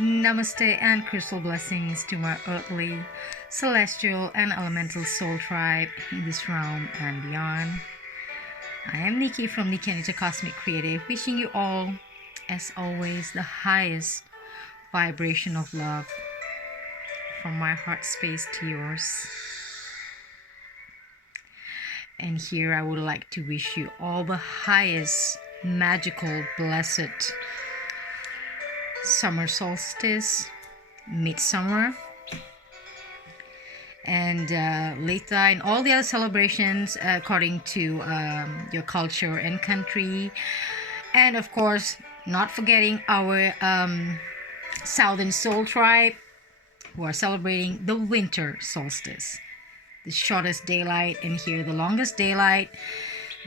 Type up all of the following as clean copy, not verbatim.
Namaste and crystal blessings to my earthly, celestial, and elemental soul tribe in this realm and beyond. I am Nikki from Nikki and Cosmic Creative, wishing you all, as always, the highest vibration of love from my heart space to yours. And here I would like to wish you all the highest, magical, blessed summer solstice, midsummer, and Litha, and all the other celebrations according to your culture and country. And of course, not forgetting our Southern Soul Tribe, who are celebrating the winter solstice, the shortest daylight, and here the longest daylight.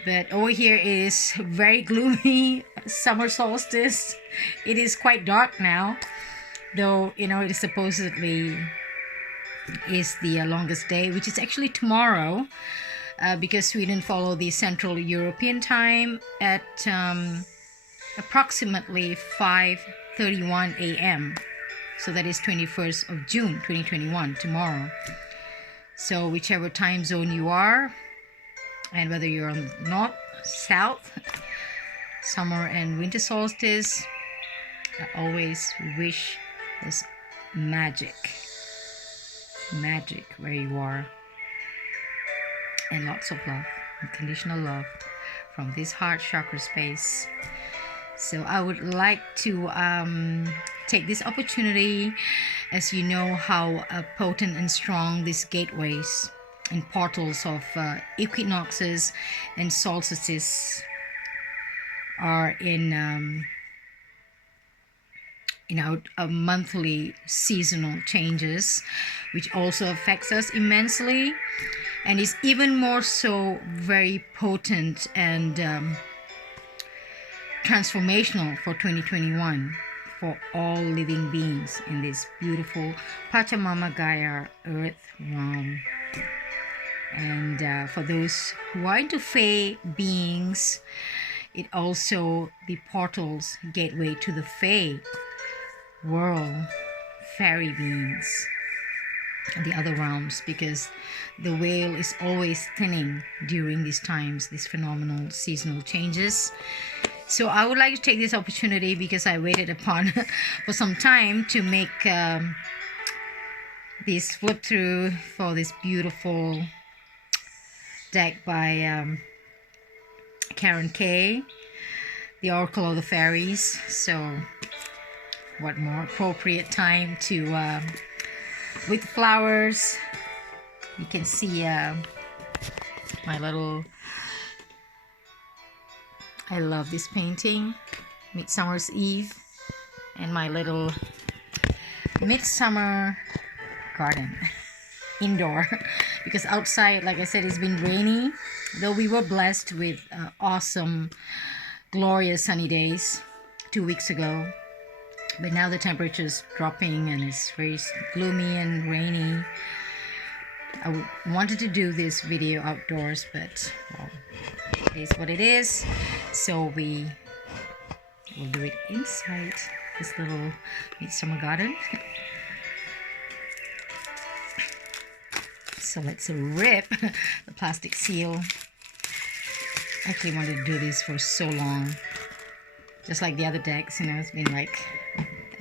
But over here is very gloomy summer solstice. It is quite dark now, though it is supposedly is the longest day, which is actually tomorrow, because Sweden follow the Central European time at approximately 5:31 a.m. So that is 21st of June 2021, tomorrow. So whichever time zone you are, and whether you're on north, south, summer and winter solstice, I always wish there's magic where you are, and lots of love, unconditional love from this heart chakra space. So I would like to take this opportunity, as you know how potent and strong these gateways and portals of equinoxes and solstices are in our monthly seasonal changes, which also affects us immensely, and is even more so very potent and transformational for 2021 for all living beings in this beautiful Pachamama Gaia earth realm. And for those who are into Fae beings, it also the portals gateway to the Fae world, fairy beings, and the other realms, because the veil is always thinning during these times, these phenomenal seasonal changes. So I would like to take this opportunity, because I waited upon for some time to make this flip through for this beautiful deck by Karen K, the Oracle of the Fairies. So what more appropriate time to with flowers. You can see my little, I love this painting, Midsummer's Eve, and my little midsummer garden indoor, because outside, like I said, it's been rainy, though we were blessed with awesome, glorious sunny days 2 weeks ago. But now the temperature's dropping and it's very gloomy and rainy. I wanted to do this video outdoors, but well, it is what it is. So we will do it inside this little midsummer garden. So let's rip the plastic seal. I actually wanted to do this for so long. Just like the other decks, it's been like,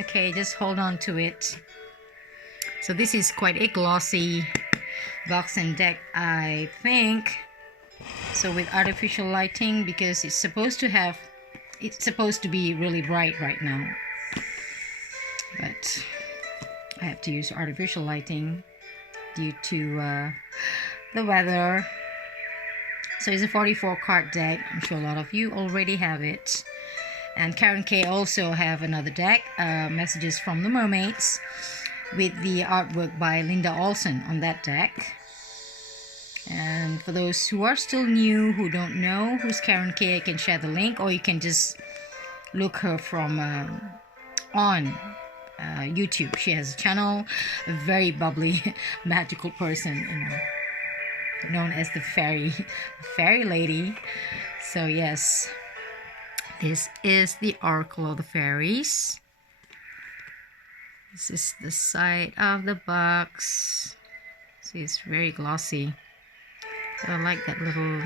okay, just hold on to it. So this is quite a glossy box and deck, I think. So with artificial lighting, because it's supposed to be really bright right now. But I have to use artificial lighting due to the weather. So it's a 44 card deck. I'm sure a lot of you already have it. And Karen K also have another deck, Messages from the Mermaids, with the artwork by Linda Olson on that deck. And for those who are still new, who don't know who's Karen K, I can share the link, or you can just look her from on YouTube. She has a channel, a very bubbly, magical person, known as the fairy lady. So yes, this is the Oracle of the Fairies. This is the side of the box. See, it's very glossy. I like that little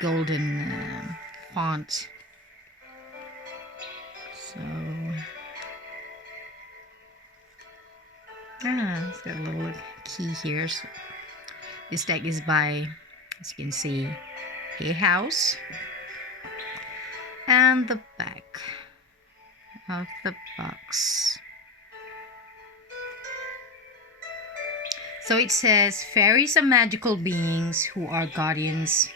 golden font. So, it's got a little key here. So this deck is by, as you can see, Hay House. And the back of the box. So it says, fairies are magical beings who are guardians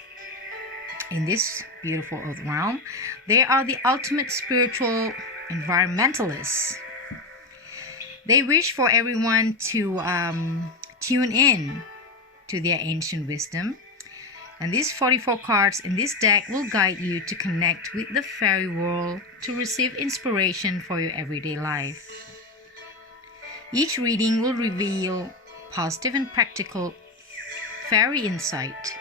in this beautiful earth realm. They are the ultimate spiritual environmentalists. They wish for everyone to tune in to their ancient wisdom. And these 44 cards in this deck will guide you to connect with the fairy world to receive inspiration for your everyday life. Each reading will reveal positive and practical fairy insight,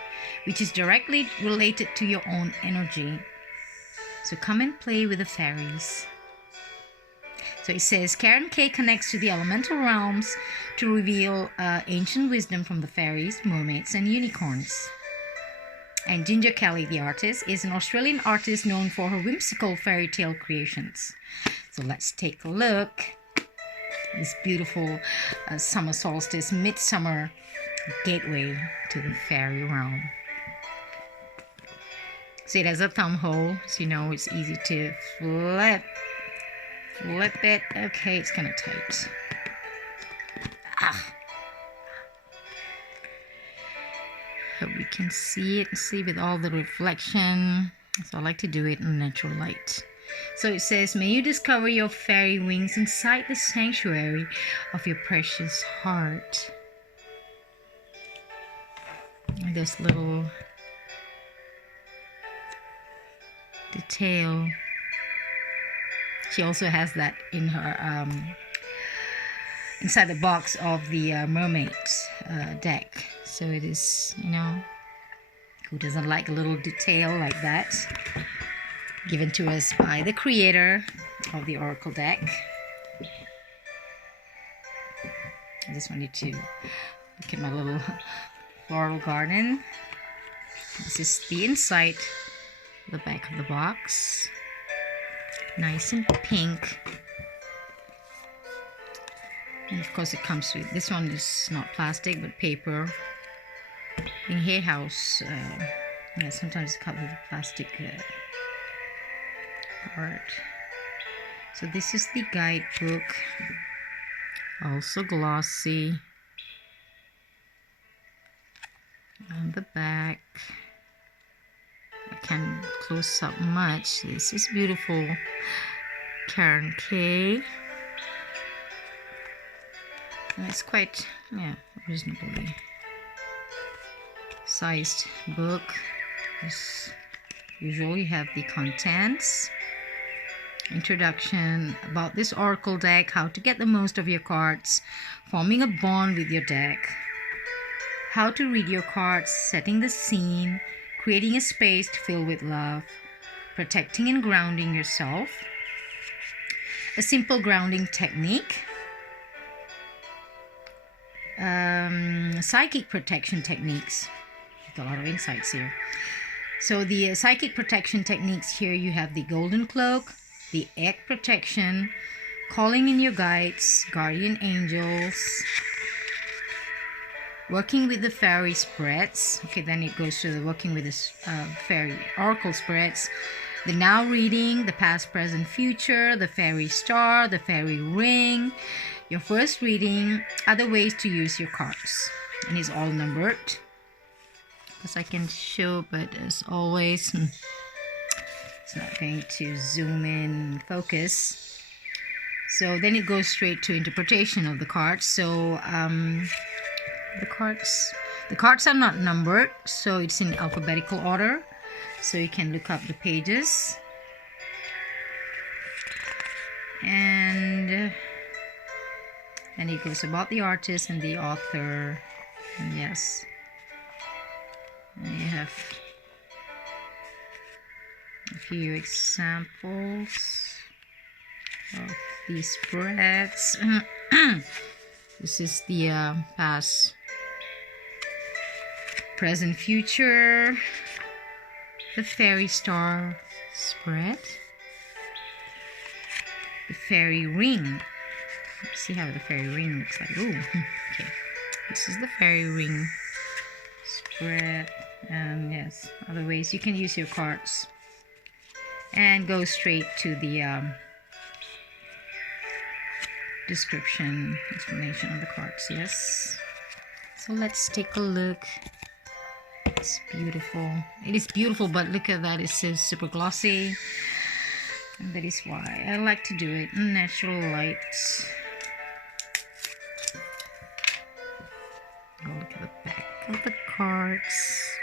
which is directly related to your own energy. So come and play with the fairies. So it says, Karen K connects to the elemental realms to reveal ancient wisdom from the fairies, mermaids, and unicorns. And Ginger Kelly, the artist, is an Australian artist known for her whimsical fairy tale creations. So let's take a look. This beautiful summer solstice, midsummer gateway to the fairy realm. See, it has a thumb hole, so you know it's easy to flip it. Okay, it's kind of tight. Hope you can see it, see with all the reflection. So I like to do it in natural light. So it says, may you discover your fairy wings inside the sanctuary of your precious heart. And this little detail. She also has that in her inside the box of the mermaid deck. So it is, you know, who doesn't like a little detail like that? Given to us by the creator of the Oracle deck. I just wanted to look at my little floral garden. This is the inside, the back of the box. Nice and pink. And of course it comes with, this one is not plastic but paper. In Hay House, yeah, sometimes it's covered with plastic part. So this is the guidebook, also glossy. On the back, I can't close up much. This is beautiful Karen K. And it's quite, yeah, reasonably sized book. As usual, you have the contents, introduction about this oracle deck, how to get the most of your cards, forming a bond with your deck, how to read your cards, setting the scene, creating a space to fill with love, protecting and grounding yourself, a simple grounding technique, psychic protection techniques. A lot of insights here. So the psychic protection techniques here, you have the golden cloak, the egg protection, calling in your guides, guardian angels, working with the fairy spreads. Okay, then it goes to the working with the fairy oracle spreads, the now reading, the past, present, future, the fairy star, the fairy ring, your first reading, other ways to use your cards. And it's all numbered. As I can show, but as always, it's not going to zoom in focus. So then it goes straight to interpretation of the cards. So the cards are not numbered, so it's in alphabetical order. So you can look up the pages. And then it goes about the artist and the author. And yes. And you have a few examples of these spreads. This is the past, present, future. The fairy star spread. The fairy ring. Let's see how the fairy ring looks like. Ooh, okay. This is the fairy ring spread. And yes, other ways you can use your cards. And go straight to the description, explanation of the cards. Yes. So let's take a look. It's beautiful. It is beautiful, but look at that. It says super glossy. And that is why I like to do it in natural light. Oh, look at the back of the cards.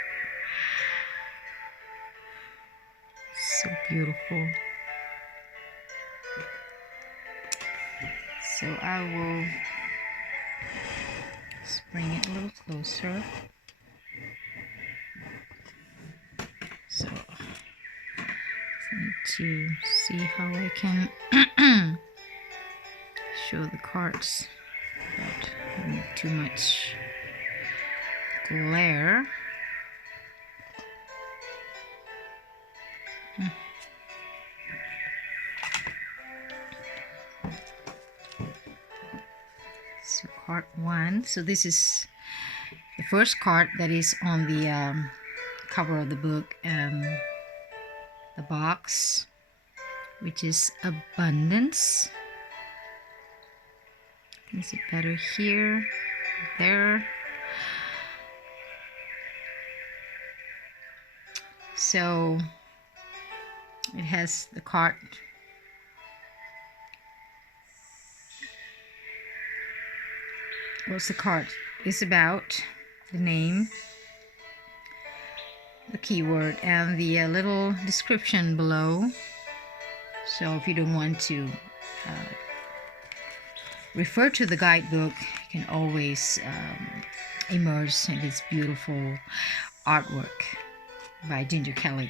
So beautiful. So I will just bring it a little closer. So I need to see how I can show the cards without having too much glare. So card 1. So this is the first card that is on the cover of the book and the box, which is abundance. Is it better here? There. So it has the card. What's the card is about, the name, the keyword, and the little description below. So if you don't want to refer to the guidebook, you can always immerse in this beautiful artwork by Ginger Kelly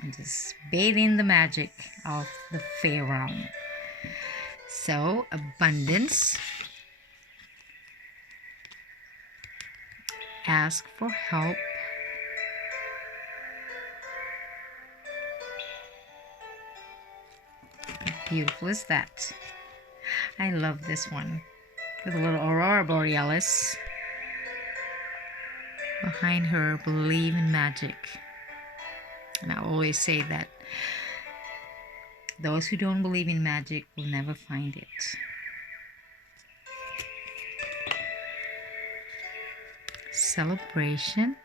and just bathe in the magic of the Fae realm. So abundance. Ask for help. How beautiful is that? I love this one with a little aurora borealis behind her. Believe in magic. And I always say that those who don't believe in magic will never find it. Celebration.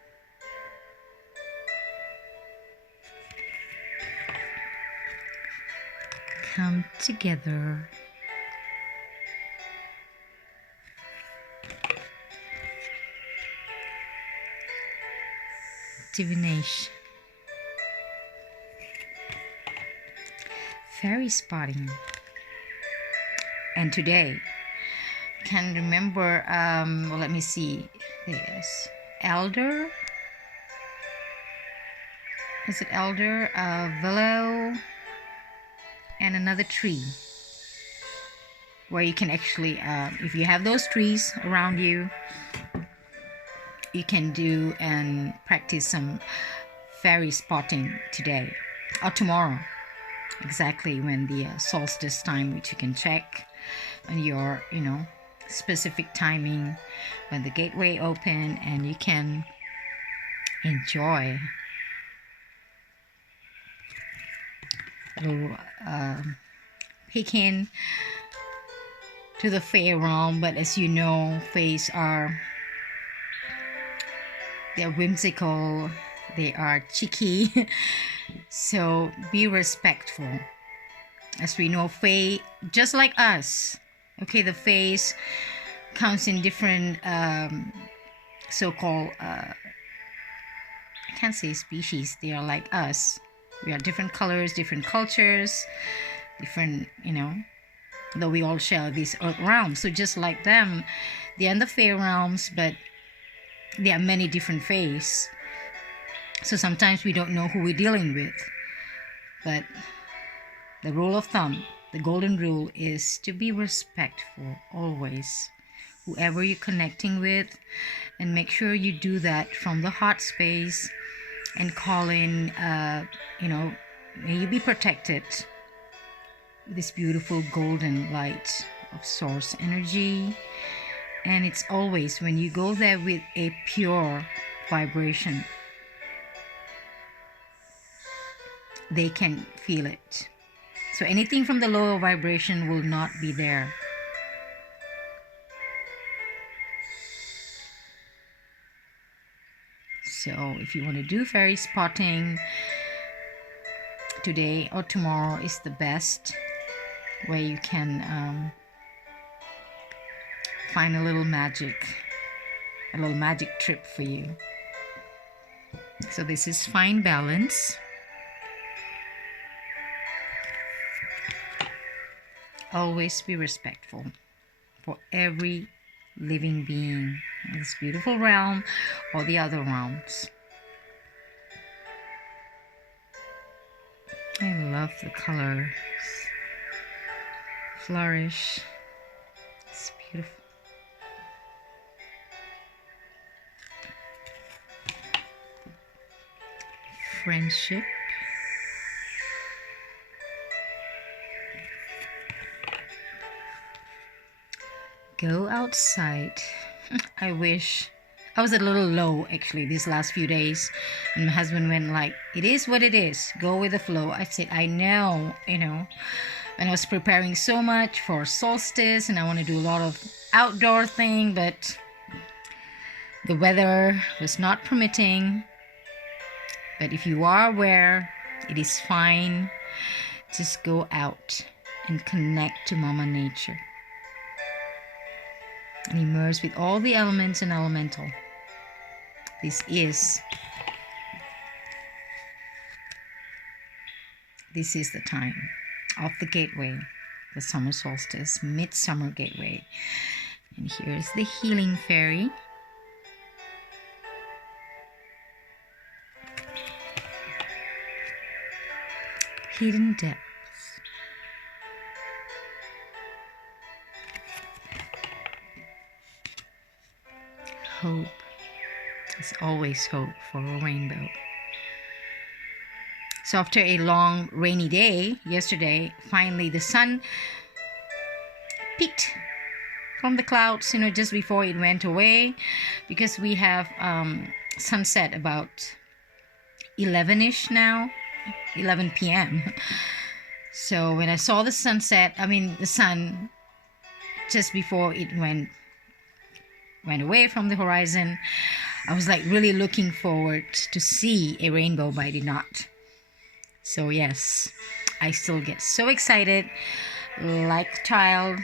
Come together. Divination. Fairy spotting. And today, can remember, well, let me see. Yes, elder. Is it elder? Willow, and another tree. Where you can actually, if you have those trees around you, you can do and practice some fairy spotting today or tomorrow. Exactly when the solstice time, which you can check on your, specific timing when the gateway open, and you can enjoy a little peeking to the Fae realm. But as you know, Faes they're whimsical, they are cheeky. So be respectful. As we know, Fae, just like us, okay, the Faes comes in different so-called I can't say species. They are like us. We are different colors, different cultures, different, though we all share this earth realm. So just like them, they are in the Fae realms, but there are many different Faes. So sometimes we don't know who we're dealing with. But the rule of thumb, The golden rule is to be respectful always, whoever you're connecting with, and make sure you do that from the heart space and call in, may you be protected with this beautiful golden light of source energy. And it's always when you go there with a pure vibration, they can feel it. So anything from the lower vibration will not be there. So if you want to do fairy spotting, today or tomorrow is the best way you can find a little magic trip for you. So this is fine balance. Always be respectful for every living being in this beautiful realm or the other realms. I love the colors. Flourish. It's beautiful. Friendship. Go outside. I wish I was a little low actually these last few days, and my husband went like, it is what it is, go with the flow. I said, I know, and I was preparing so much for Solstice and I want to do a lot of outdoor thing, but the weather was not permitting. But if you are aware, it is fine. Just go out and connect to Mama Nature and immerse with all the elements and elemental. This is the time of the gateway, the summer solstice, midsummer gateway. And here's the healing fairy. Hidden depths. Hope. There's always hope for a rainbow. So after a long rainy day yesterday, finally the sun peeked from the clouds, just before it went away, because we have sunset about 11ish now, 11 p.m. So when I saw the sunset, the sun, just before it went away from the horizon, I was like really looking forward to see a rainbow, but I did not. So yes, I still get so excited like a child.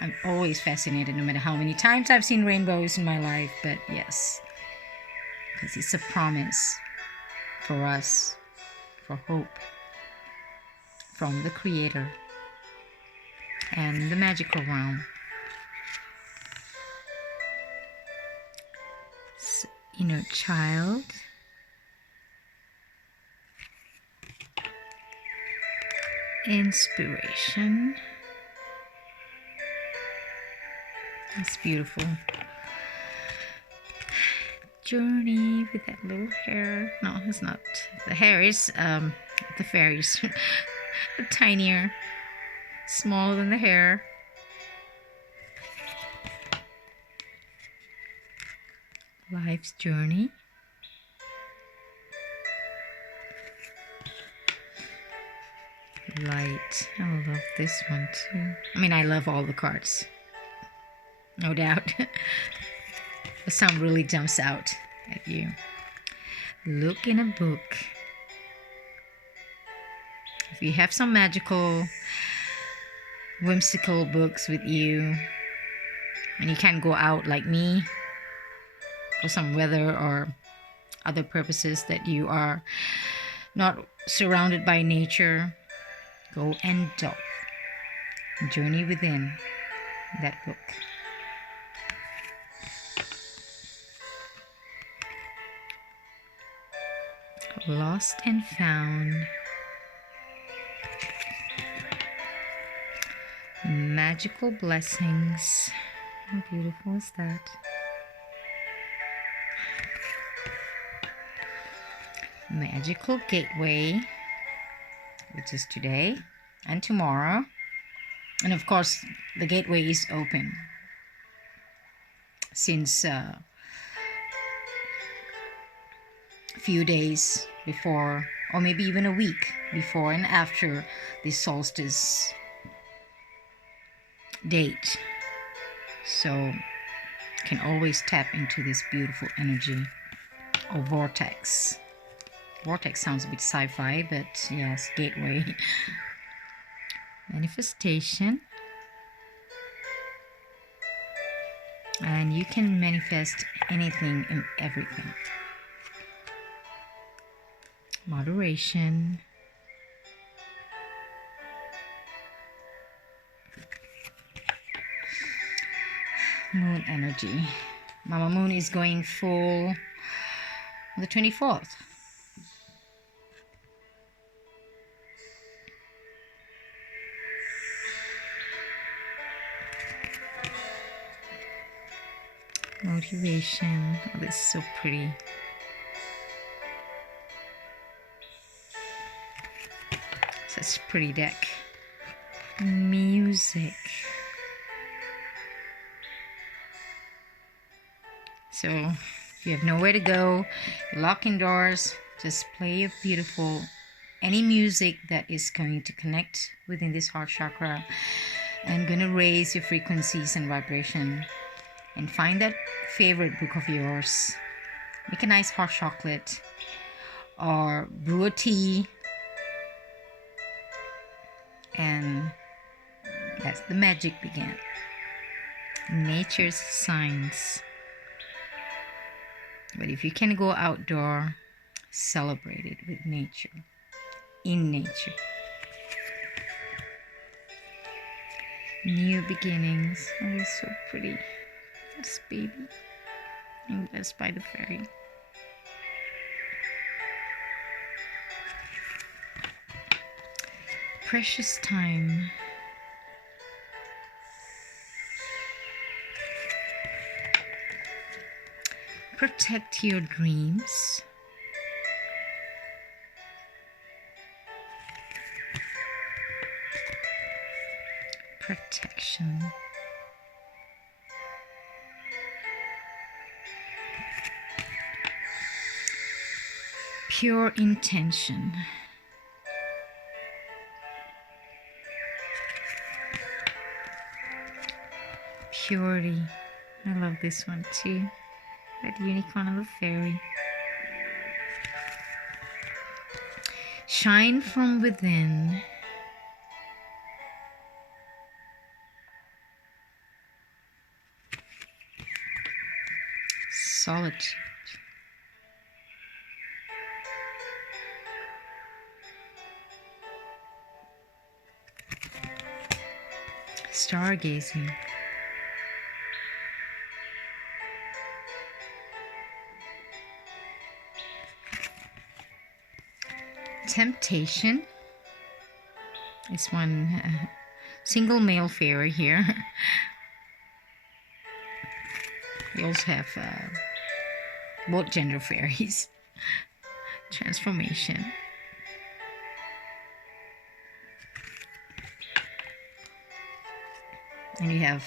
I'm always fascinated no matter how many times I've seen rainbows in my life, but yes, because it's a promise for us, for hope from the Creator and the magical realm. Inner child. Inspiration. It's beautiful. Journey with that little hair. No, it's not. The hair is the fairies. Tinier, smaller than the hair. Life's journey. Light. I love this one too. I love all the cards, no doubt. But some really jumps out at you. Look in a book. If you have some magical, whimsical books with you, and you can't go out like me for some weather or other purposes that you are not surrounded by nature, go and journey within that book. Lost and found. Magical blessings. How beautiful is that? Magical gateway, which is today and tomorrow. And of course, the gateway is open since a few days before, or maybe even a week before and after the solstice date. So can always tap into this beautiful energy or vortex. Vortex sounds a bit sci-fi, but yes, gateway. Manifestation. And you can manifest anything and everything. Moderation. Moon energy. Mama Moon is going full on the 24th. Motivation. Oh, this is so pretty. Such a pretty deck. Music. So if you have nowhere to go, you're locked indoors, just play a beautiful, any music that is going to connect within this heart chakra and going to raise your frequencies and vibration. And find that favorite book of yours. Make a nice hot chocolate or brew a tea. And that's the magic began. Nature's signs. But if you can go outdoor, celebrate it with nature. In nature. New beginnings. Oh, it's so pretty. This baby. And blessed by the fairy. Precious time. Protect your dreams. Protection. Pure intention. Purity. I love this one too. That unicorn of the fairy. Shine from within. Solitude. Stargazing. Temptation. It's one single male fairy here. We also have both gender fairies. Transformation. And you have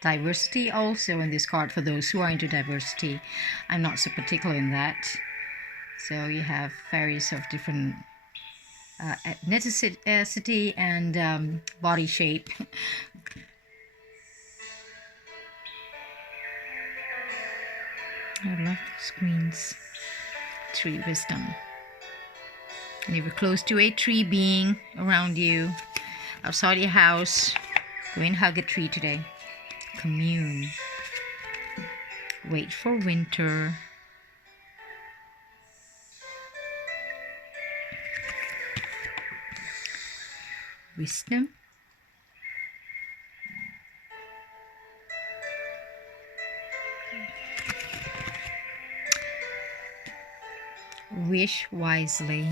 diversity also in this card for those who are into diversity. I'm not so particular in that. So you have fairies of different ethnicity and body shape. I love those greens. Tree wisdom. And if you're close to a tree being around you, outside your house, go and hug a tree today. Commune. Wait for winter. Wisdom. Wish wisely.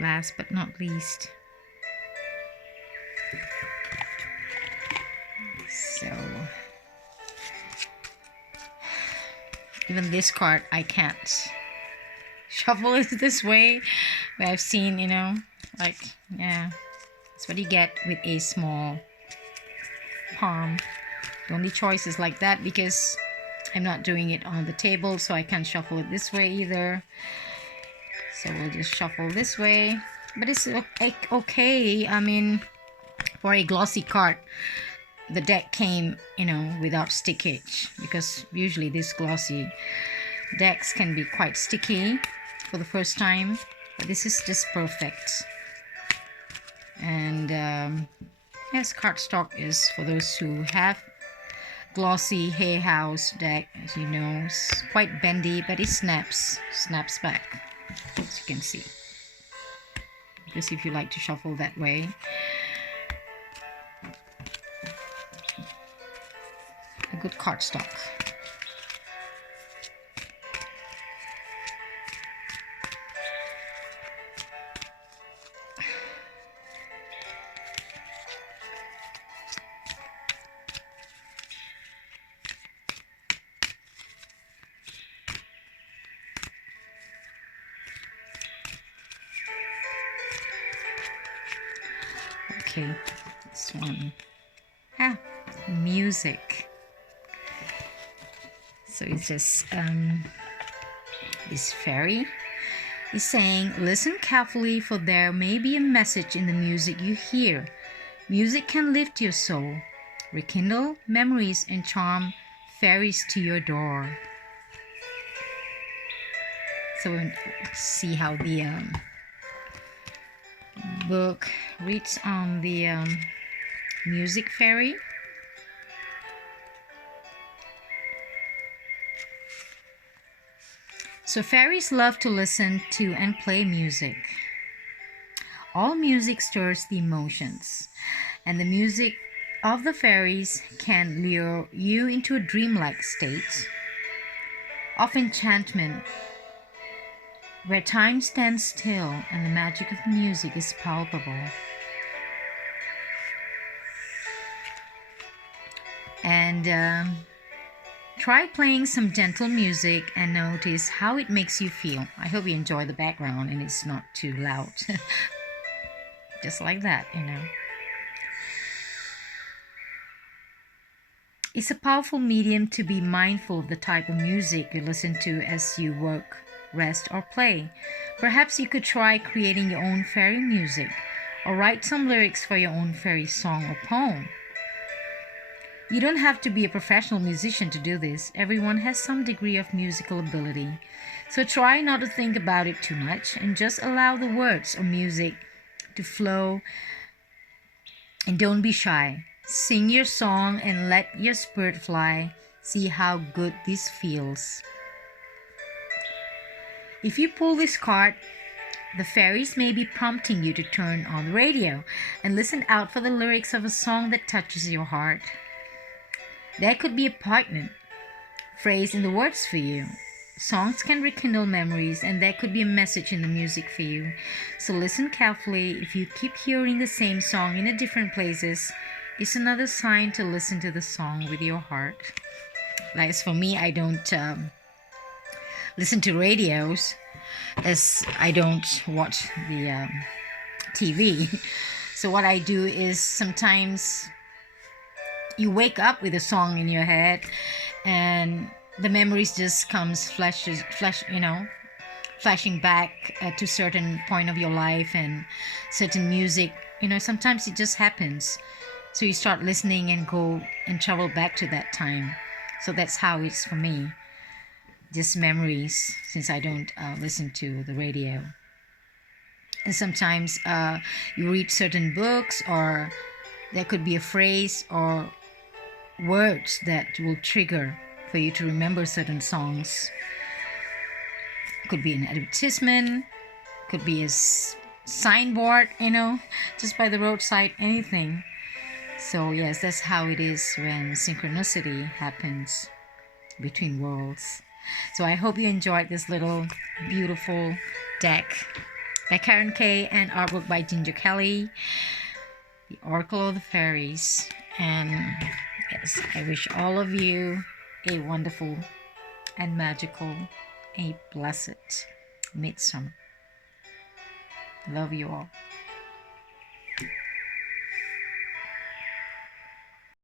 Last but not least, So even this card, I can't shuffle it this way. But I've seen, like, yeah, that's what you get with a small palm. The only choice is like that because I'm not doing it on the table, so I can't shuffle it this way either. So we'll just shuffle this way. But it's okay. I mean, for a glossy card, the deck came, without stickage, because usually these glossy decks can be quite sticky for the first time, but this is just perfect. And yes, cardstock is for those who have glossy Hay House deck. As you know, it's quite bendy, but it snaps back, as you can see, because if you like to shuffle that way. A good cardstock. Okay, this one. Music. So it's just this fairy is saying, listen carefully, for there may be a message in the music you hear. Music can lift your soul, rekindle memories, and charm fairies to your door. So we'll see how the book reads on the music fairy. So fairies love to listen to and play music. All music stirs the emotions, and the music of the fairies can lure you into a dreamlike state of enchantment, where time stands still and the magic of music is palpable. And try playing some gentle music and notice how it makes you feel. I hope you enjoy the background and it's not too loud. Just like that, It's a powerful medium to be mindful of the type of music you listen to as you work, rest, or play. Perhaps you could try creating your own fairy music or write some lyrics for your own fairy song or poem. You don't have to be a professional musician to do this. Everyone has some degree of musical ability. So try not to think about it too much and just allow the words or music to flow. And don't be shy. Sing your song and let your spirit fly. See how good this feels. If you pull this card, the fairies may be prompting you to turn on the radio and listen out for the lyrics of a song that touches your heart. There could be a poignant phrase in the words for you. Songs can rekindle memories, and there could be a message in the music for you. So listen carefully. If you keep hearing the same song in different places, it's another sign to listen to the song with your heart. Like as for me, I don't listen to radios, as I don't watch the TV. So what I do is sometimes you wake up with a song in your head and the memories just comes flashing back to certain point of your life and certain music. Sometimes it just happens. So you start listening and go and travel back to that time. So that's how it's for me. Just memories, since I don't listen to the radio. And sometimes you read certain books, or there could be a phrase or words that will trigger for you to remember certain songs. Could be an advertisement, could be a signboard, just by the roadside, anything. So yes, that's how it is when synchronicity happens between worlds. So I hope you enjoyed this little beautiful deck by Karen Kay and artwork by Ginger Kelly, the Oracle of the Fairies. And Yes, I wish all of you a wonderful and magical, a blessed midsummer. Love you all.